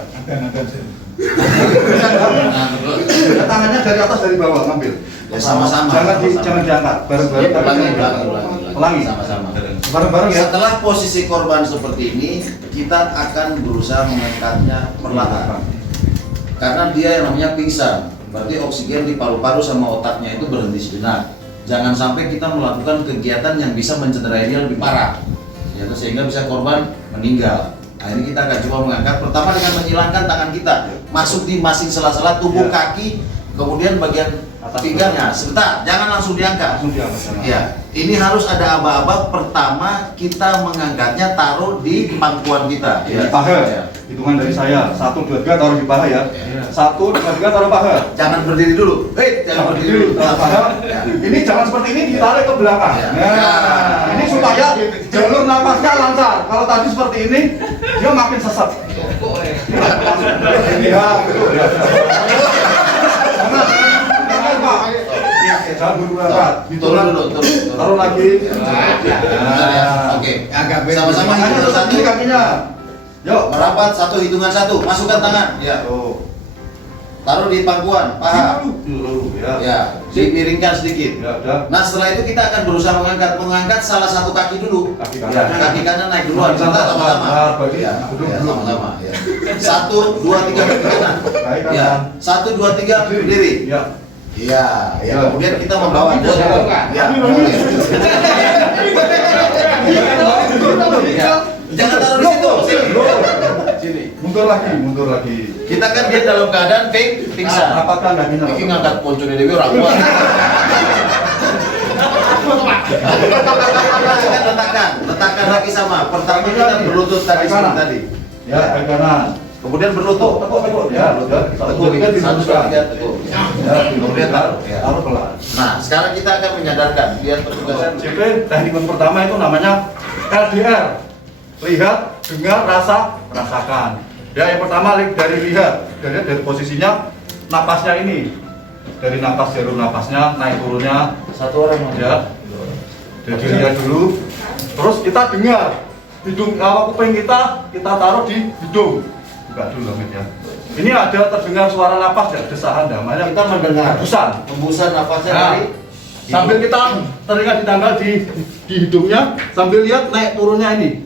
Tangannya dari atas dari bawah ngambil. Ya sama-sama. Jangan diangkat. Bareng-bareng. Ulangi. Sama-sama. Bareng-bareng ya. Setelah posisi korban seperti ini, kita akan berusaha mengangkatnya perlahan. Karena dia yang namanya pingsan, berarti oksigen di paru-paru sama otaknya itu berhenti sejenak. Jangan sampai kita melakukan kegiatan yang bisa mencederai dia lebih parah, ya, sehingga bisa korban meninggal. Nah ini kita akan coba mengangkat pertama dengan menghilangkan tangan kita masuk di masing sela-sela tubuh kaki, kemudian bagian pinggangnya. Sebentar, jangan langsung diangkat. Ya, ini harus ada aba-aba. Pertama kita mengangkatnya taruh di pangkuan kita. Di paha. Ya. Hitungan dari saya. 1, 2, 3 taruh di paha ya. 1, 2, 3 taruh paha. Jangan berdiri dulu. Jangan berdiri dulu. Taruh paha. Ini jangan seperti ini ditarik ke belakang. Nah, ini supaya jalur napasnya lancar. Kalau tadi seperti ini, dia makin sesat. Ya, betul ya. Jangan buru angkat. Turun dulu. Taruh lagi. Oke. Sama-sama hitungan satu. Kakinya. Yuk, Merapat 1, hitungan 1. Masukkan tangan. Ya. Taruh di pangkuan, paha. Dulu ya. Ya, dimiringkan sedikit. Ya, udah. Nah, setelah itu kita akan berusaha mengangkat salah satu kaki dulu. Kaki kanan. Ya, kaki kanan naik duluan. Sama-sama. Ya, sama-sama. 1, 2, 3 kaki kanan. Ya, 1, 2, 3 berdiri. Ya. Iya, ya. Kemudian kita membawa bot. Ya. Jangan taruh di situ. Sini. Mundur lagi. Kita kan dia dalam keadaan pingsan. Rapatkan kakinya. Ini ngangkat poncone dewe ora kuat. Letakkan lagi sama. Pertama kita berlutut tadi Kanan. seperti tadi. Ya, kaki kanan. Kemudian berlutut. Tekuk. Ya, lutut. Tekuk, Kita satu, dua, tiga, tekuk. Ya, Kemudian taruh. Ya. taruh pelan. Nah, sekarang kita akan menyadarkan biar petugas JP teknik yang pertama itu namanya LDR. Lihat, dengar, rasakan. Ya, yang pertama dari lihat, dari posisinya napasnya ini. Dari napas jarum napasnya naik turunnya satu orang ya. Jadi lihat dulu. Terus kita dengar. Hidung kuping kita taruh di hidung. Buka dulu Amit ya. Ini ada terdengar suara napas dan desahan namanya kita mendengar hembusan. hembusan nafasnya Nah, dari sambil kita telinga ditanggal di hidungnya, sambil lihat naik turunnya ini.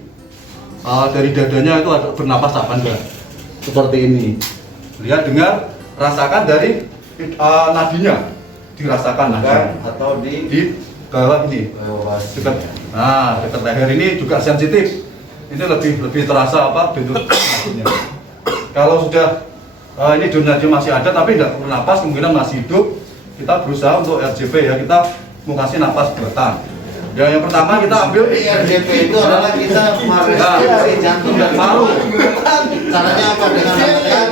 Dari dadanya itu ada bernapas apa enggak? Seperti ini. Lihat, dengar, rasakan dari nadinya. Dirasakan nadinya. atau di Di bawah ini. Dekat. Nah, dekat leher ini juga sensitif. Ini lebih terasa bentuk nadinya. Kalau sudah ini donasi masih ada tapi tidak bernapas, kemungkinan masih hidup, kita berusaha untuk RJP ya, kita mau kasih napas buatan. Ya, yang pertama kita ambil RJP itu adalah kita merespirasi jantung dan paru. Caranya apa? Dengan menekan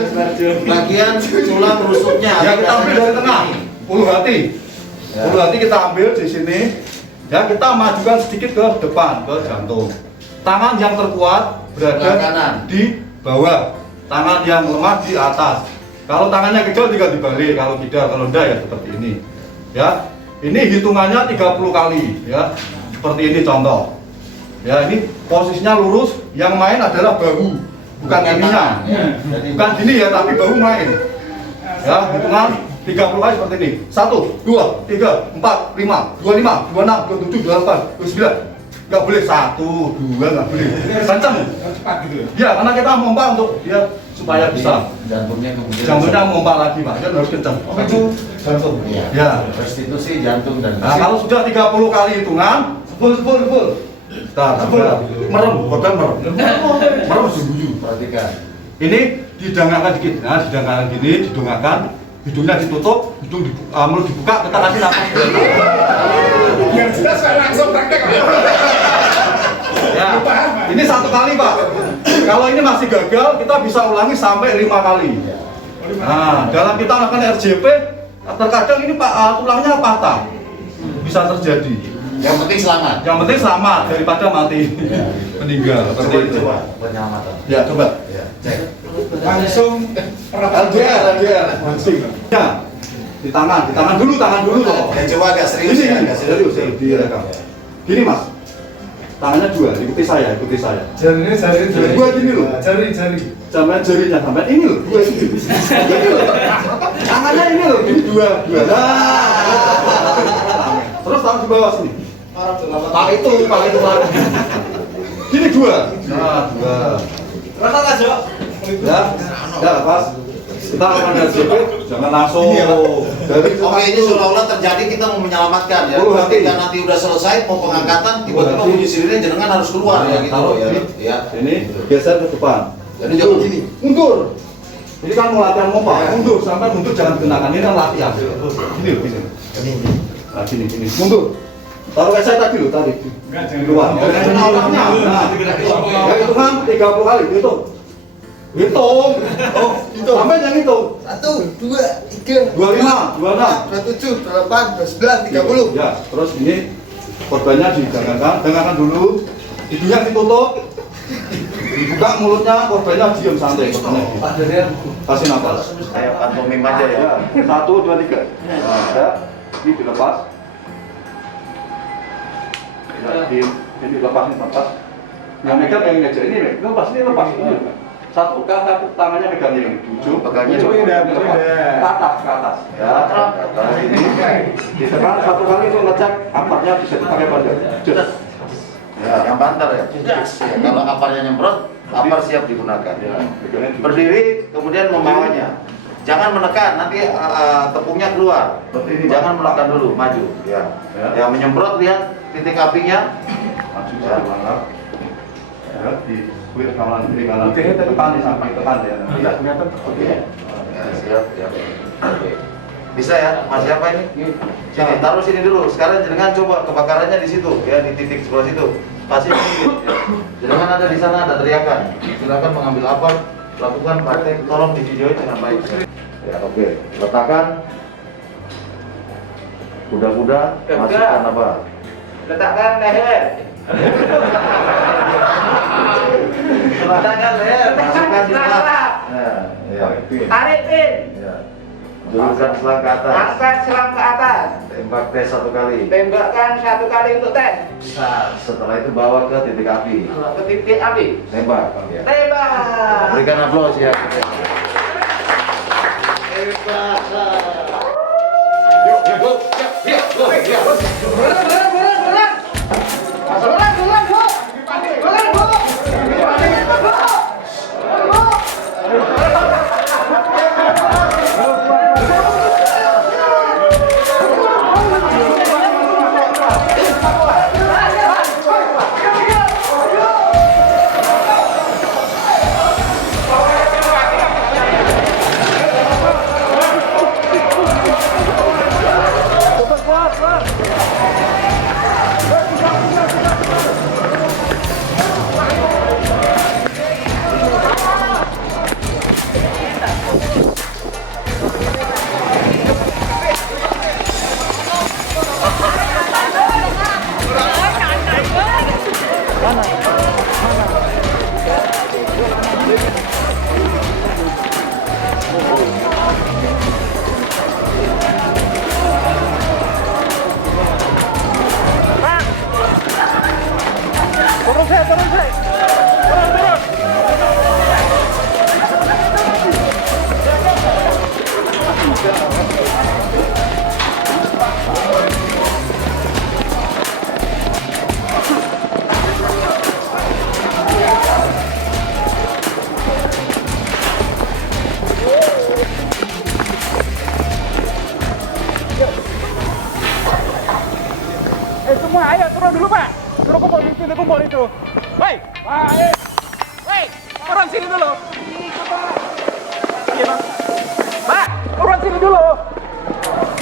bagian tulang rusuknya. ya kita ambil dari tengah, ulu hati. Ulu hati kita ambil di sini. Ya, kita majukan sedikit ke depan, ke jantung. Tangan yang terkuat berada Kanan. di bawah, tangan yang lemah di atas. Kalau tangannya kecil tinggal dibalik, kalau tidak, kalau enggak ya seperti ini. Ya, ini hitungannya 30 kali ya. Seperti ini contoh. Ya, ini posisinya lurus, yang main adalah bahu, bukan ininya. Bukan gini ya, tapi bahu main. Ya, hitungan 30 kali seperti ini. 1, 2, 3, 4, 5, 25, 26, 27, 28, 29. Nggak boleh 1, 2, nggak boleh. Kencang. Cepat gitu ya. Ya, karena kita mompa untuk dia supaya bisa. Jantungnya kemudian Jantungnya mompa lagi, Pak. Kan harus kencang. Itu jantung. Iya. Ya. Restitusi jantung dan Nah, kalau sudah 30 kali hitungan, full. Merem, korban merem. Merem sembunyi. perhatikan. Ini didangakkan dikit. Nah, didangakkan gini, didongakkan, hidungnya ditutup, mulut dibuka, kita kasih napas. Biar jelas Pak, langsung praktek Pak. Ya, ini 1 kali Pak. Kalau ini masih gagal, kita bisa ulangi sampai 5 kali. Nah, dalam kita melakukan RJP, terkadang ini Pak tulangnya patah, bisa terjadi. Yang penting selamat. Yang penting selamat daripada mati, meninggal. Coba coba penyelamatan. Ya, coba. Ya, cek. Langsung LDR. Ya, di tangan dulu loh. Ya, coba agak serius ya, agak serius. Serius, direkam. Gini Mas, tangannya 2, ikuti saya. jari. Gua gini loh. Jari. Sampai jarinya sampai ini loh, 2 ini. Ini loh. Tangannya ini loh, ini 2. Terus taruh di bawah sini. Pak itu lagi. Gini 2. Nah, 2. Rata aja. Ya, pas. Kita akan RJP, jangan langsung dari Oke, ini seolah-olah terjadi kita mau menyelamatkan ya. Ketika nanti udah selesai mau pengangkatan, tiba-tiba bunyi sirine jenengan harus keluar ya gitu Taruh ya. ini. Ya. Ini geser ke depan. Jadi jangan gini. Mundur. Ini kan mau latihan mompa. Mundur sampai mundur jangan kenakan. Ini kan latihan. Gini. Nah, gini. Mundur. Taruh kayak saya tadi loh, tadi. Di luar. Kena orangnya. Nah, ya hitungan 30 kali, hitung. Hitung. Sampai yang hitung. 1, 2, 3, 25, 26. 27, 28, 29, 30. Ya, terus ini korbannya didangkan dulu. Hidungnya ditutup. Dibuka mulutnya, korbannya diam santai. Korbannya. Kasih nafas. Kayak pantomim aja ya. 1, 2, 3. Ya, ini dilepas. Ya, ini lepas. Yang megang yang meja ini lepas. Satu tangannya megang ini di ujung. Pegangnya ke atas. Ya, ini ditekan 1 kali untuk ngecek aparnya bisa dipakai pada. Ya, yang banter ya. Ya, kalau aparnya nyemprot, apar siap digunakan. Berdiri, kemudian membawanya. Jangan menekan, nanti tepungnya keluar. Jangan menekan dulu, maju. Ya, ya menyemprot, lihat titik apinya. Maju ya, langkah. Ya, di kuil kanan kiri kanan. Oke, tekan di samping tekan ya. Tidak kelihatan. Oke. Ya, siap, ya. Oke. Bisa ya, Mas siapa ini? Sini, taruh sini dulu. Sekarang jenengan coba kebakarannya di situ, ya di titik sebelah situ. Pasti sedikit. Ya. ada di sana ada teriakan. Silakan mengambil apa, lakukan praktek, tolong di video dengan baik. Ya, oke. Letakkan kuda-kuda, masukkan apa? Letakkan leher. Letakkan leher, masukkan di selang. Ya, Tarik pin. ya. Juruskan selang ke atas. Angkat selang ke atas. Tembak tes 1 kali. Tembakkan 1 kali untuk tes. Setelah itu bawa ke titik api. Ke titik api. Tembak. Ya. Tembak. Berikan aplaus ya. Semua ayo turun dulu Pak. Turun kumpul di sini kumpul itu. Hei, Pak. Hei, turun sini dulu. Iya Pak. Pak, turun sini dulu.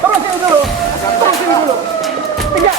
Turun sini dulu. Turun sini dulu. Tinggal.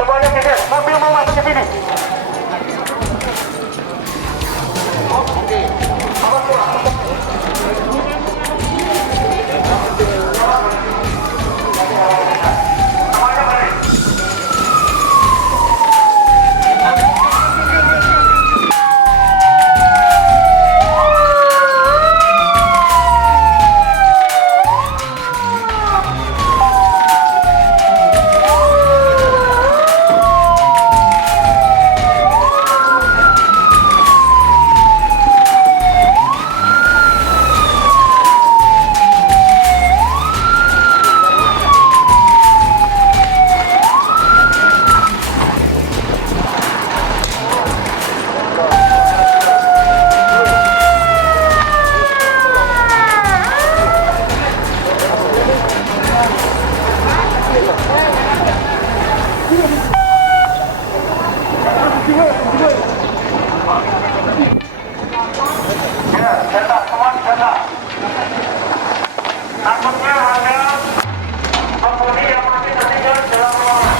Semuanya geser, mobil mau masuk ke sini. Ya, cetak, semua cetak. Takutnya hanya penghuni yang masih tertinggal dalam ruangan.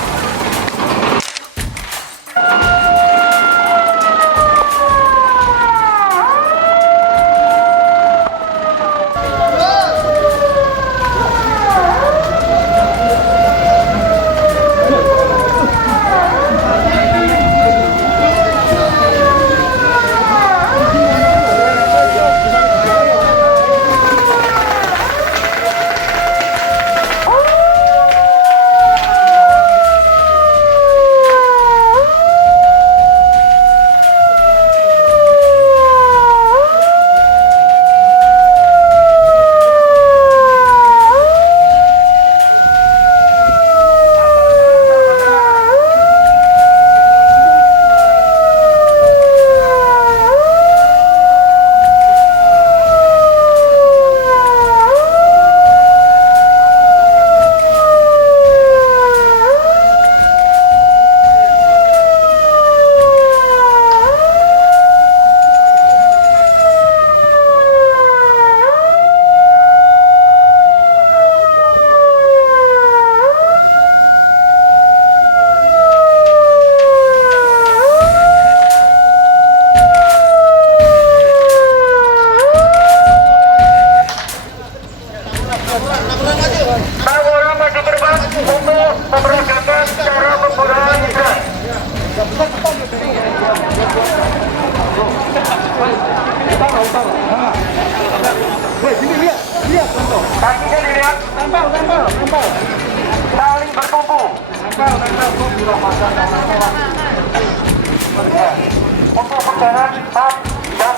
Laporan bagi korban untuk memperagakan cara penggunaan hidran. Kakinya dilihat, saling bertumpu. Ya. Untuk pegangan stop dan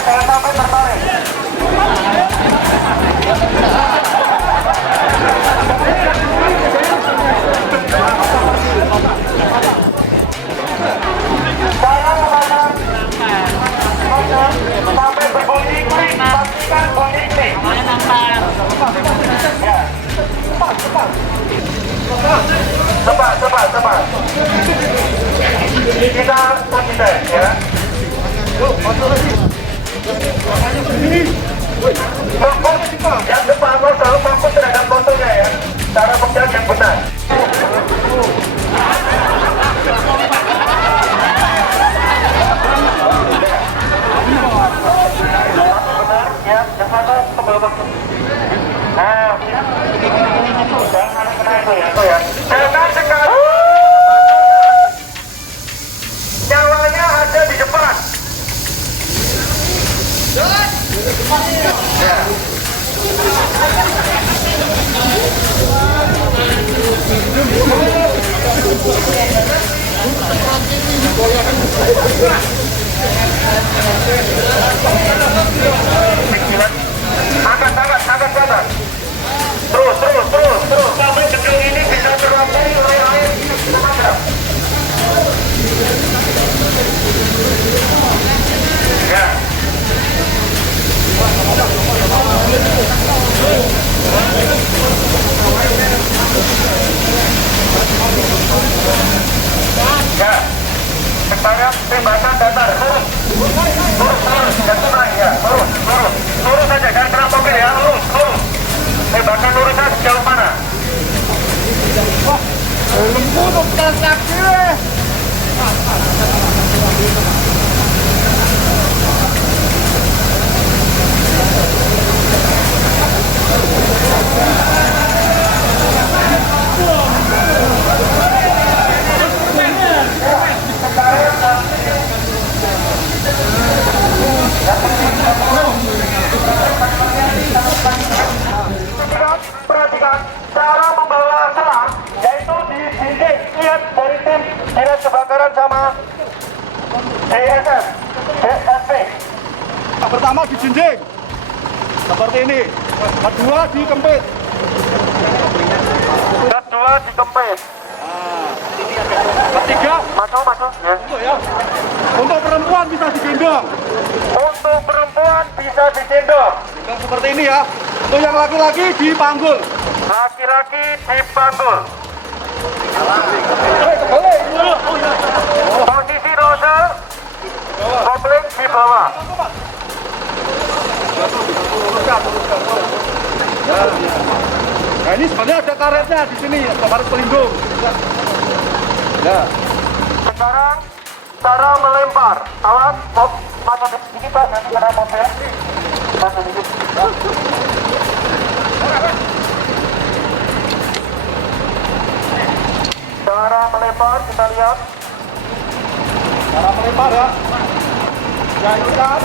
saya sampai tertarik. Saya mengatakan sampai berbunyi klik, pastikan bunyi klik. Ya. Cepat. Kita konsisten ya. Fokus yang depan lo selalu fokus terhadap fotonya ya. Cara pegang yang benar. Ya, yang satu ke bawah. Nah, jangan kena itu ya. Jangan sekali. Nyawanya ada di depan. Ya. Angkat tangan. Terus. Sampai gedung ini bisa terlantai oleh air. Ya. Ya. Sekarang tembakan datar. Turun. Jangan naik ya. Turun saja. Jangan kena mobil ya. Lurus. Tembakan lurusnya sejauh mana? Lembut, transaksi. Perhatikan cara membawa selang, yaitu di dinding. Lihat dari tim dinas kebakaran sama DSS, DSP. Pertama di dinding, seperti ini. Kedua di kempit. Ketiga, Masuk ya. untuk perempuan bisa digendong. Untuk perempuan bisa digendong. Yang seperti ini ya. Untuk yang laki-laki dipanggul. Laki-laki dipanggul. Posisi nozzle kopling di bawah. Nah ini sebenarnya ada karetnya di sini, karet pelindung. Ya. Sekarang cara melempar. Awas, maju sedikit Pak, nanti kena mobil. Maju sedikit. Cara melempar kita lihat. Cara melempar ya. Ya itu kan.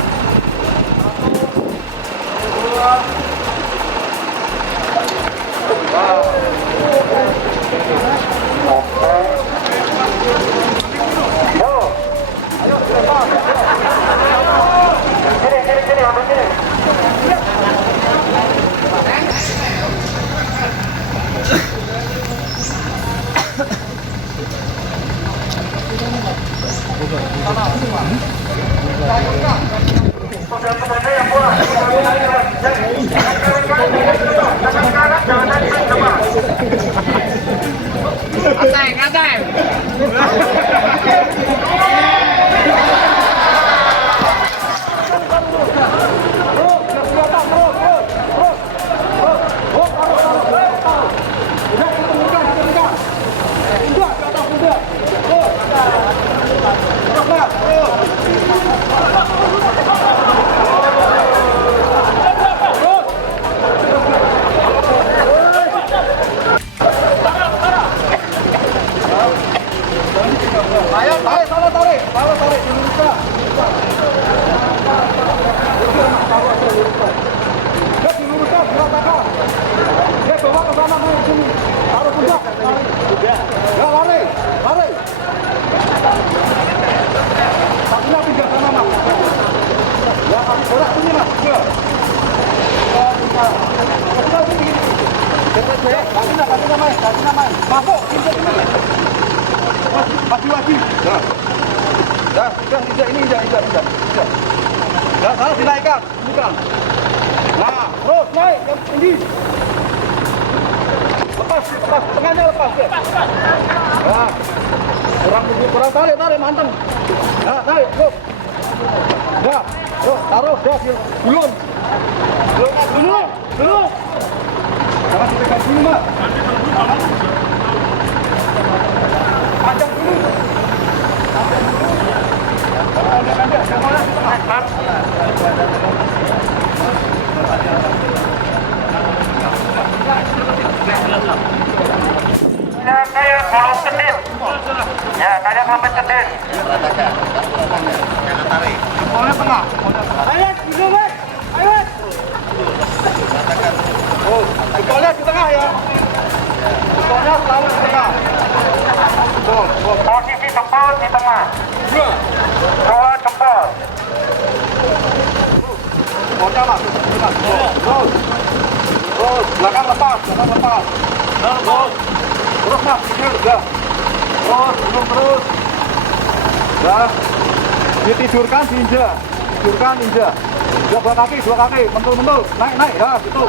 2 kaki, mentul, naik, ya, gitu.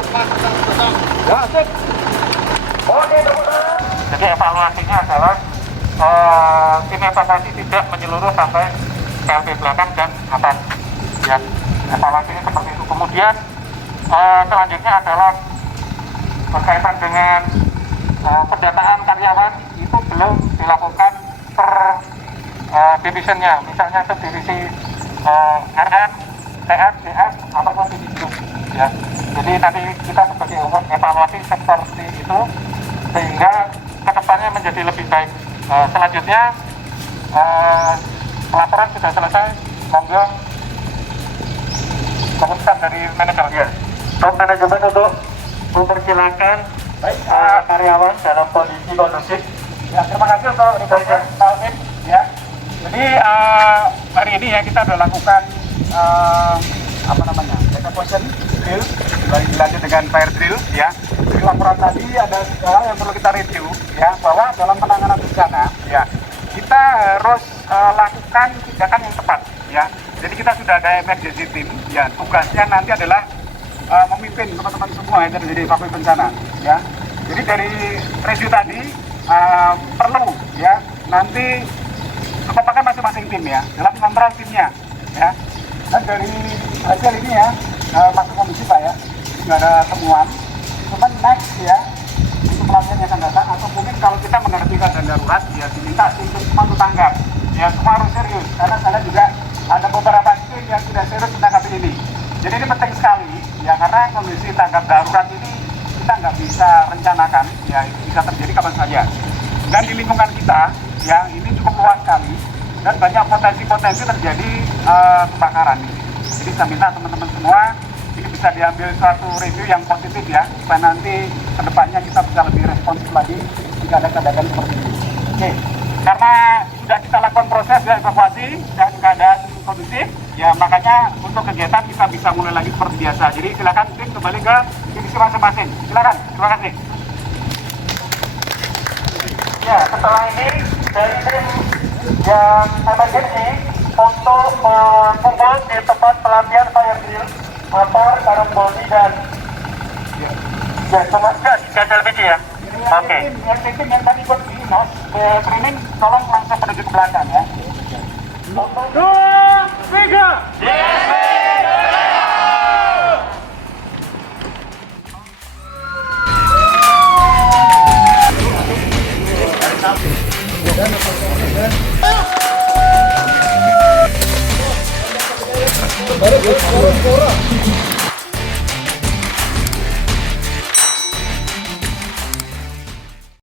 Ya, sip. Jadi evaluasinya adalah tim evakuasi tidak menyeluruh sampai PLB belakang dan atas. Ya, evaluasinya seperti itu. Kemudian selanjutnya adalah berkaitan dengan pendataan karyawan itu belum dilakukan per divisionnya. Misalnya per divisi RN, TF, DF, ataupun divisi. Ya, jadi nanti kita sebagai evaluasi seperti itu sehingga kedepannya menjadi lebih baik. Selanjutnya pelaporan sudah selesai, monggo keputusan dari manajer. Ya. Top manajemen untuk mempersilahkan karyawan dalam kondisi kondusif. Ya, terima kasih untuk rekan Alvin. Ya, jadi hari ini ya kita sudah lakukan evacuation drill, dilanjut dengan fire drill. Ya, di laporan tadi ada hal yang perlu kita review, ya, bahwa dalam penanganan bencana, ya, kita harus lakukan tindakan yang tepat. Ya, jadi kita sudah ada emergency team. Ya, tugasnya nanti adalah memimpin teman-teman semua yang terjadi evakuasi bencana, ya. Jadi dari review tadi perlu ya nanti kekompakan masing-masing tim ya dalam mengontrol timnya, ya. Dan dari hasil ini ya masuk kondisi Pak ya, nggak ada temuan. Cuman next ya untuk pelatihan yang akan datang atau mungkin kalau kita menghadapi keadaan darurat ya diminta tim semua untuk tanggap. Ya semua harus serius karena saya juga ada beberapa tim yang tidak serius menanggapi ini. Jadi ini penting sekali ya karena kondisi tanggap darurat ini kita nggak bisa rencanakan ya itu bisa terjadi kapan saja. Dan di lingkungan kita ya ini cukup luas sekali dan banyak potensi-potensi terjadi kebakaran ini. Jadi saya minta teman-teman semua ini bisa diambil suatu review yang positif ya supaya nanti kedepannya kita bisa lebih responsif lagi jika ada keadaan seperti ini. Oke. Karena sudah kita lakukan proses dan evakuasi dan keadaan kondusif, ya makanya untuk kegiatan kita bisa mulai lagi seperti biasa. Jadi silakan tim kembali ke divisi masing-masing. Silakan, terima kasih. Ya, setelah ini dari tim yang emergency untuk kumpul di tempat pelatihan fire drill, motor, karung bodi dan semua gas LPG ya. Oke. Tim yang tadi buat di nos, training tolong langsung menuju ke belakang ya. 2, 3. Baru